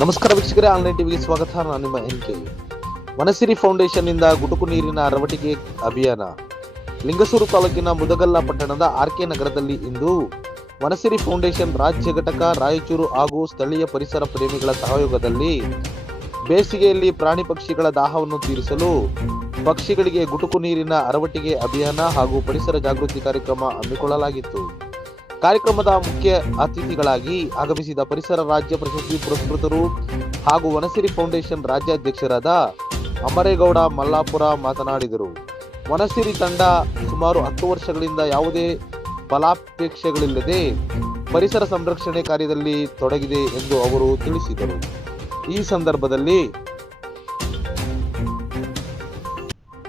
ನಮಸ್ಕಾರ ವೀಕ್ಷಕರೇ ಆನ್ಲೈನ್ ಟಿವಿಗೆ ಸ್ವಾಗತ ನಾನು ನಿಮ್ಮ ಎನ್ ಕೆ ಮನಸಿರಿ ಫೌಂಡೇಶನ್ ಗುಟುಕು ನೀರಿನ ಅರವಟಿಗೆ ಅಭಿಯಾನ ಲಿಂಗಸೂರು ತಾಲೂಕಿನ ಮುದಗಲ್ಲ ಪಟ್ಟಣದ ಆರ್ ಕೆ ನಗರದಲ್ಲಿ ಇಂದು ಮನಸಿರಿ ಫೌಂಡೇಶನ್ ರಾಜ್ಯ ಘಟಕ ರಾಯಚೂರು ಹಾಗೂ ಸ್ಥಳೀಯ ಪರಿಸರ ಪ್ರೇಮಿಗಳ ಸಹಯೋಗದಲ್ಲಿ ಬೇಸಿಗೆಯಲ್ಲಿ ಪ್ರಾಣಿ ಪಕ್ಷಿಗಳ ದಾಹವನ್ನು ತೀರಿಸಲು ಪಕ್ಷಿಗಳಿಗೆ ಗುಟುಕು ನೀರಿನ ಅರವಟಿಗೆ ಅಭಿಯಾನ ಹಾಗೂ ಪರಿಸರ ಜಾಗೃತಿ ಕಾರ್ಯಕ್ರಮ ಹಮ್ಮಿಕೊಳ್ಳಲಾಗಿತ್ತು ಕಾರ್ಯಕ್ರಮದ ಮುಖ್ಯ ಅತಿಥಿಗಳಾಗಿ ಆಗಮಿಸಿದ ಪರಿಸರ ರಾಜ್ಯ ಪ್ರಶಸ್ತಿ ಪುರಸ್ಕೃತರು ಹಾಗೂ ವನಸಿರಿ ಫೌಂಡೇಶನ್ ರಾಜ್ಯಾಧ್ಯಕ್ಷರಾದ ಅಮರೇಗೌಡ ಮಲ್ಲಾಪುರ ಮಾತನಾಡಿದರು ವನಸಿರಿ ತಂಡ ಸುಮಾರು ಹತ್ತು ವರ್ಷಗಳಿಂದ ಯಾವುದೇ ಫಲಾಪೇಕ್ಷೆಗಳಿಲ್ಲದೆ ಪರಿಸರ ಸಂರಕ್ಷಣೆ ಕಾರ್ಯದಲ್ಲಿ ತೊಡಗಿದೆ ಎಂದು ಅವರು ತಿಳಿಸಿದರು ಈ ಸಂದರ್ಭದಲ್ಲಿ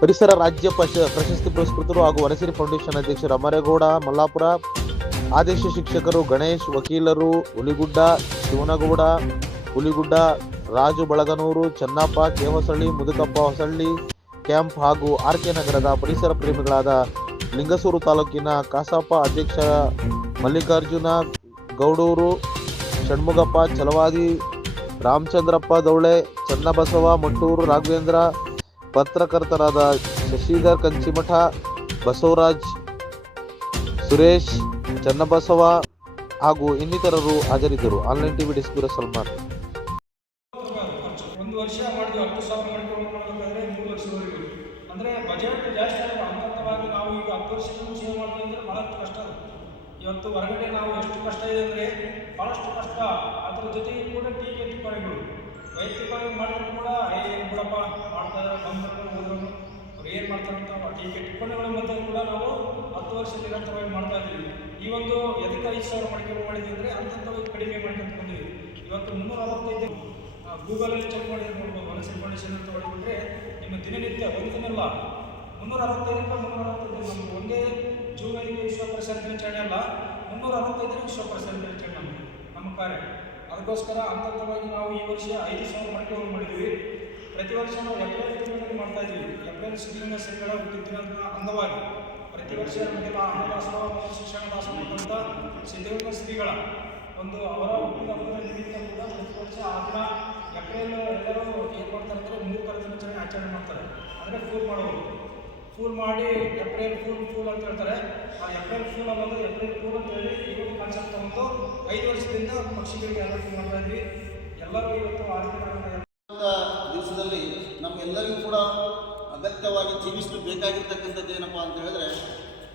ಪರಿಸರ ರಾಜ್ಯ ಪ್ರಶಸ್ತಿ ಪುರಸ್ಕೃತರು ಹಾಗೂ ವನಸಿರಿ ಫೌಂಡೇಶನ್ ಅಧ್ಯಕ್ಷರು ಅಮರೇಗೌಡ ಮಲ್ಲಾಪುರ ಆದೇಶ ಶಿಕ್ಷಕರು ಗಣೇಶ್ ವಕೀಲರು ಹುಲಿಗುಡ್ಡ ಶಿವನಗೌಡ ಹುಲಿಗುಡ್ಡ ರಾಜು ಬಳಗನೂರು ಚನ್ನಪ್ಪ ಕೇವಸಳ್ಳಿ ಮುದುಕಪ್ಪ ಹೊಸಳ್ಳಿ ಕ್ಯಾಂಪ್ ಹಾಗೂ ಆರ್ ಕೆ ನಗರದ ಪರಿಸರ ಪ್ರೇಮಿಗಳಾದ ಲಿಂಗಸೂರು ತಾಲೂಕಿನ ಕಾಸಪ್ಪ ಅಧ್ಯಕ್ಷ ಮಲ್ಲಿಕಾರ್ಜುನ ಗೌಡೂರು ಷಣ್ಮುಗಪ್ಪ ಚಲವಾದಿ ರಾಮಚಂದ್ರಪ್ಪ ದೌಳೆ ಚನ್ನಬಸವ ಮಟ್ಟೂರು ರಾಘವೇಂದ್ರ ಪತ್ರಕರ್ತರಾದ ಶಶಿಧರ್ ಕಂಚಿಮಠ ಬಸವರಾಜ್ ಸುರೇಶ್ ಚನ್ನಬಸವ ಹಾಗೂ ಇನ್ನಿತರರು ಹಾಜರಿದ್ದರು ಆನ್ಲೈನ್ ಟಿವಿ ಡಿಸ್ಪುರ ಸಲ್ಮಾನ್ ಒಂದು ವರ್ಷ ಮಾಡಿದ್ವಿ ಹತ್ತು ಸಾವಿರ ಮಾಡ್ಕೊಳ್ಬೇಕಾದ್ರೆ ಮೂರು ವರ್ಷದವರೆಗೆ ಅಂದರೆ ಬಜೆಟ್ ಜಾಸ್ತಿ ಆಗಲ್ಲ ಹಂತವಾಗಿ ನಾವು ಈಗ ಹತ್ತು ವರ್ಷದಿಂದ ಸೇವ್ ಮಾಡ್ತೀವಿ ಅಂದರೆ ಭಾಳ ಕಷ್ಟ ಇವತ್ತು ಹೊರಗಡೆ ನಾವು ಎಷ್ಟು ಕಷ್ಟ ಇದೆ ಅಂದರೆ ಭಾಳಷ್ಟು ಕಷ್ಟ ಅದರ ಜೊತೆಗೆ ಕೂಡ ಟೀಕೆ ಟಿಪ್ಪಣಿಗಳು ವೈಯಕ್ತಿಕವಾಗಿ ಮಾಡಿದ್ರು ಕೂಡ ಏ ಬಿಡಪ್ಪ ಮಾಡ್ತಾರೆ ಬಂದ್ರು ಹೋದ್ರು ಅವ್ರು ಏನು ಮಾಡ್ತಾರೆ ಅಂತ ಟೀಕೆ ಟಿಪ್ಪಣಿಗಳ ಮಧ್ಯೆ ಕೂಡ ನಾವು ಹತ್ತು ವರ್ಷ ನಿರಂತರವಾಗಿ ಮಾಡ್ತಾ ಇದ್ದೀವಿ ಈ ಒಂದು ಎದಕ್ಕೆ ಐದು ಸಾವಿರ ಮಡಿಕೆ ಮಾಡಿದ್ವಿ ಅಂದರೆ ಅಂತಂಥವು ಕಡಿಮೆ ಮಾಡ್ಕೊಂಡು ಬಂದಿವಿ ಇವತ್ತು ಮುನ್ನೂರ ಅರವತ್ತೈದು ಗೂಗಲಲ್ಲಿ ಚೆಕ್ ಮಾಡಿದ್ರೆ ನೋಡ್ಬೋದು ಮನಸ್ಸಿನ ಫೌಂಡೇಶನ್ ಅಂತ ಹೊಡೆದ್ರೆ ನಿಮ್ಮ ದಿನನಿತ್ಯ ಒಂದು ದಿನಲ್ಲ ಮುನ್ನೂರ ಅರವತ್ತೈದರಿಂದ ಮುನ್ನೂರ ಅರವತ್ತೈದು ನಮ್ಗೆ ಒಂದೇ ಜೂಲೈಗೆ ವಿಶ್ವ ಪರಿಸರ ದಿನಾಚರಣೆ ಅಲ್ಲ ಮುನ್ನೂರ ಅರವತ್ತೈದನೇ ವಿಶ್ವ ಪರಿಸರ ದಿನಾಚರಣೆ ನಮಗೆ ನಮ್ಮ ಕಾರ್ಯ ಅದಕ್ಕೋಸ್ಕರ ಅಂತಂತವಾಗಿ ನಾವು ಈ ವರ್ಷ ಐದು ಸಾವಿರ ಮಡಿಕೆಗಳು ಮಾಡಿದ್ವಿ ಪ್ರತಿ ವರ್ಷ ನಾವು ಎಪ್ರಿಲ್ ತಿಂಗಳಲ್ಲಿ ಮಾಡ್ತಾ ಇದ್ದೀವಿ ಎಪ್ರಿಲ್ ಸಿದ್ಧಲಿಂಗ ಶ್ರೀಗಳ ಅಂಗವಾಗಿ ಪ್ರತಿ ವರ್ಷ ನಮಗೆ ಅನ್ನದಾಸೋಹ ಮತ್ತು ಶಿಕ್ಷಣ ದಾಸೋಹ ಅಂತ ಶ್ರೀಗಳ ಒಂದು ಅವರ ಹುಟ್ಟಿದ ಹಬ್ಬದ ನಿಮಿತ್ತ ಕೂಡ ಪ್ರತಿ ವರ್ಷ ಆ ದಿನ ಏಪ್ರಿಲ್ ಎಲ್ಲರೂ ಏನು ಮಾಡ್ತಾರೆ ಅಂದರೆ ಮೂಕರ ದಿನಾಚರಣೆ ಆಚರಣೆ ಮಾಡ್ತಾರೆ ಅಂದರೆ ಫೂಲ್ ಮಾಡೋದು ಫೂಲ್ ಮಾಡಿ ಏಪ್ರಿಲ್ ಫೂಲ್ ಫೂಲ್ ಅಂತ ಹೇಳ್ತಾರೆ ಆ ಏಪ್ರಿಲ್ ಫೂಲ್ ಅನ್ನೋದು ಏಪ್ರಿಲ್ ಫೂಲ್ ಅಂತ ಹೇಳಿ ಇವತ್ತು ಕಾನ್ಸೆಪ್ಟ್ ತಗೊಂಡು ಐದು ವರ್ಷದಿಂದ ಪಕ್ಷಿಗಳಿಗೆ ಎಲ್ಲರೂ ಮಾಡ್ತಾ ಇದ್ವಿ ಎಲ್ಲರೂ ಇವತ್ತು ಆರ್ಥಿಕ ದಿವಸದಲ್ಲಿ ನಮ್ಮೆಲ್ಲರಿಗೂ ಕೂಡ ಅಗತ್ಯವಾಗಿ ಜೀವಿಸಲು ಬೇಕಾಗಿರ್ತಕ್ಕಂಥದ್ದು ಏನಪ್ಪ ಅಂತ ಹೇಳಿದ್ರೆ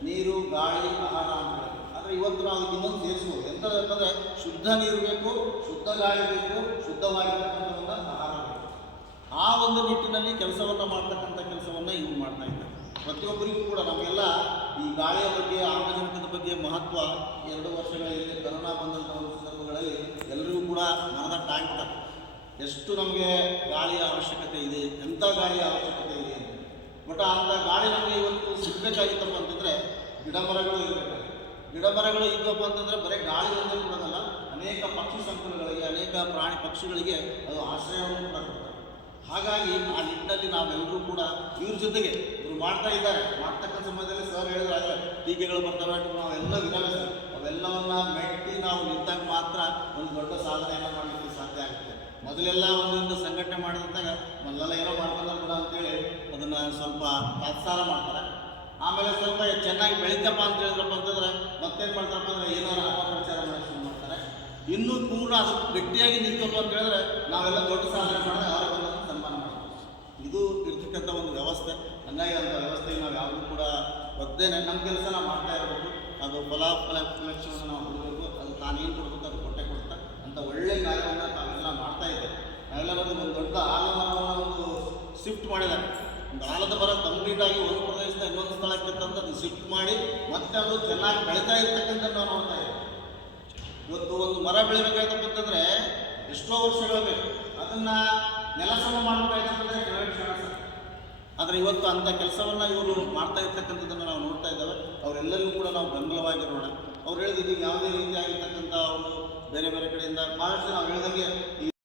ನೀರು ಗಾಳಿ ಆಹಾರ ಅಂತ ಆದರೆ ಇವತ್ತು ನಾವು ಇನ್ನೊಂದು ಸೇರಿಸ್ಬೋದು ಎಂಥದಂತಂದರೆ ಶುದ್ಧ ನೀರು ಬೇಕು ಶುದ್ಧ ಗಾಳಿ ಬೇಕು ಶುದ್ಧವಾಗಿರ್ತಕ್ಕಂಥ ಆಹಾರ ಬೇಕು ಆ ಒಂದು ನಿಟ್ಟಿನಲ್ಲಿ ಕೆಲಸವನ್ನು ಮಾಡ್ತಕ್ಕಂಥ ಕೆಲಸವನ್ನು ಇವ್ರು ಮಾಡ್ತಾ ಇದ್ದಾರೆ ಪ್ರತಿಯೊಬ್ಬರಿಗೂ ಕೂಡ ನಮಗೆಲ್ಲ ಈ ಗಾಳಿಯ ಬಗ್ಗೆ ಆಮ್ಲಜನಕದ ಬಗ್ಗೆ ಮಹತ್ವ ಎರಡು ವರ್ಷಗಳಲ್ಲಿ ಕರೋನಾ ಬಂದಂಥ ಒಂದು ಸಂದರ್ಭಗಳಲ್ಲಿ ಎಲ್ಲರಿಗೂ ಕೂಡ ಮನದಟ್ಟಾಗ್ತಾರೆ ಎಷ್ಟು ನಮಗೆ ಗಾಳಿಯ ಅವಶ್ಯಕತೆ ಇದೆ ಎಂಥ ಗಾಳಿಯ ಅವಶ್ಯಕತೆ ಬಟ್ ಆ ಗಾಳಿ ನಮಗೆ ಇವತ್ತು ಸಿಗಬೇಕಾಗಿತ್ತಪ್ಪ ಅಂತಂದ್ರೆ ಗಿಡ ಮರಗಳು ಇರುತ್ತೆ ಗಿಡ ಮರಗಳು ಇದ್ವಪ್ಪ ಅಂತಂದರೆ ಬರೀ ಗಾಳಿ ಒಂದೇ ಕೊಡೋದಲ್ಲ ಅನೇಕ ಪಕ್ಷಿ ಸಂಕುಲಗಳಿಗೆ ಅನೇಕ ಪ್ರಾಣಿ ಪಕ್ಷಿಗಳಿಗೆ ಅದು ಆಶ್ರಯವನ್ನು ಕೂಡ ಹಾಗಾಗಿ ಆ ನಿಟ್ಟಿನಲ್ಲಿ ನಾವೆಲ್ಲರೂ ಕೂಡ ಇವ್ರ ಜೊತೆಗೆ ಇವರು ಮಾಡ್ತಾ ಇದ್ದಾರೆ ಮಾಡ್ತಕ್ಕಂಥ ಸಮಯದಲ್ಲಿ ಸರ್ ಹೇಳಿದ್ರೆ ಟೀಕೆಗಳು ಬರ್ತವೆ ನಾವೆಲ್ಲ ಸರ್ ಅವೆಲ್ಲವನ್ನ ಮೆಟ್ಟಿ ನಾವು ನಿಂತಾಗ ಮಾತ್ರ ಒಂದು ದೊಡ್ಡ ಸಾಧನೆಯನ್ನು ಮಾಡಲಿಕ್ಕೆ ಸಾಧ್ಯ ಆಗುತ್ತೆ ಮೊದಲೆಲ್ಲ ಒಂದೊಂದು ಸಂಘಟನೆ ಮಾಡಿದಾಗ ಮೊದಲೆಲ್ಲ ಏನೋ ಕೂಡ ಅಂತೇಳಿ ಅದನ್ನು ಸ್ವಲ್ಪ ತಾತ್ಸಾರ ಮಾಡ್ತಾರೆ ಆಮೇಲೆ ಸ್ವಲ್ಪ ಚೆನ್ನಾಗಿ ಬೆಳಿತಪ್ಪ ಅಂತ ಹೇಳಿದ್ರಪ್ಪ ಅಂತಂದ್ರೆ ಮತ್ತೇನು ಮಾಡ್ತಾರಪ್ಪ ಅಂದರೆ ಏನೋ ಅಪಪ್ರಚಾರ ಶುರು ಮಾಡ್ತಾರೆ ಇನ್ನೂ ಪೂರ್ಣ ಅದು ಗಟ್ಟಿಯಾಗಿ ನಿಂತಪ್ಪ ಅಂತ ಹೇಳಿದ್ರೆ ನಾವೆಲ್ಲ ದೊಡ್ಡ ಸಾಧನೆ ಮಾಡಿದ್ರೆ ಅವರೇ ಸನ್ಮಾನ ಮಾಡ್ತೀವಿ ಇದು ಇರ್ತಕ್ಕಂಥ ಒಂದು ವ್ಯವಸ್ಥೆ ಹಂಗಾಗಿ ಅಂತ ವ್ಯವಸ್ಥೆ ನಾವು ಯಾವುದೂ ಕೂಡ ಒದ್ದೇನೆ ನಮ್ಮ ಕೆಲಸ ನಾವು ಮಾಡ್ತಾ ಇರಬೇಕು ಅದು ಫಲ ಫಲಕ್ಷವನ್ನು ನಾವು ಕೊಡಬೇಕು ಅದು ತಾನೇನು ಕೊಡ್ಬೇಕು ಅದು ಕೊಟ್ಟೆ ಕೊಡ್ತಾರೆ ಅಂತ ಒಳ್ಳೆಯ ಕಾರ್ಯವನ್ನು ತಾವೆಲ್ಲ ಮಾಡ್ತಾ ಇದ್ದೇವೆ ನಾವೆಲ್ಲ ಒಂದು ದೊಡ್ಡ ಆಗಮನವನ್ನು ಒಂದು ಶಿಫ್ಟ್ ಮಾಡಿದ್ದಾರೆ ಒಂದು ಆಲದ ಮರ ಕಂಪ್ಲೀಟ್ ಆಗಿ ಒಂದು ಪ್ರದೇಶದ ಇನ್ನೊಂದು ಸ್ಥಳಕ್ಕೆ ತಂದು ಶಿಫ್ಟ್ ಮಾಡಿ ಮತ್ತೆ ಅದು ಚೆನ್ನಾಗಿ ಬೆಳೀತಾ ಇರ್ತಕ್ಕಂಥ ನಾವು ನೋಡ್ತಾ ಇದ್ದೀವಿ ಇವತ್ತು ಒಂದು ಮರ ಬೆಳಿಬೇಕಾಯ್ತಕ್ಕಂತಂದ್ರೆ ಎಷ್ಟೋ ವರ್ಷಗಳು ಬೇಕು ಅದನ್ನ ನೆಲಸಮ ಮಾಡ್ತಾ ಇರ್ತಕ್ಕಂಥ ಆದರೆ ಇವತ್ತು ಅಂತ ಕೆಲಸವನ್ನ ಇವರು ಮಾಡ್ತಾ ಇರ್ತಕ್ಕಂಥದ್ದನ್ನು ನಾವು ನೋಡ್ತಾ ಇದ್ದೇವೆ ಅವರೆಲ್ಲರಿಗೂ ಕೂಡ ನಾವು ಬೆಂಬಲವಾಗಿರೋಣ ಅವ್ರು ಹೇಳಿದ ಯಾವುದೇ ರೀತಿಯಾಗಿರ್ತಕ್ಕಂಥ ಅವರು ಬೇರೆ ಬೇರೆ ಕಡೆಯಿಂದ ಭಾಳಷ್ಟು ನಾವು ಹೇಳಿದಂಗೆ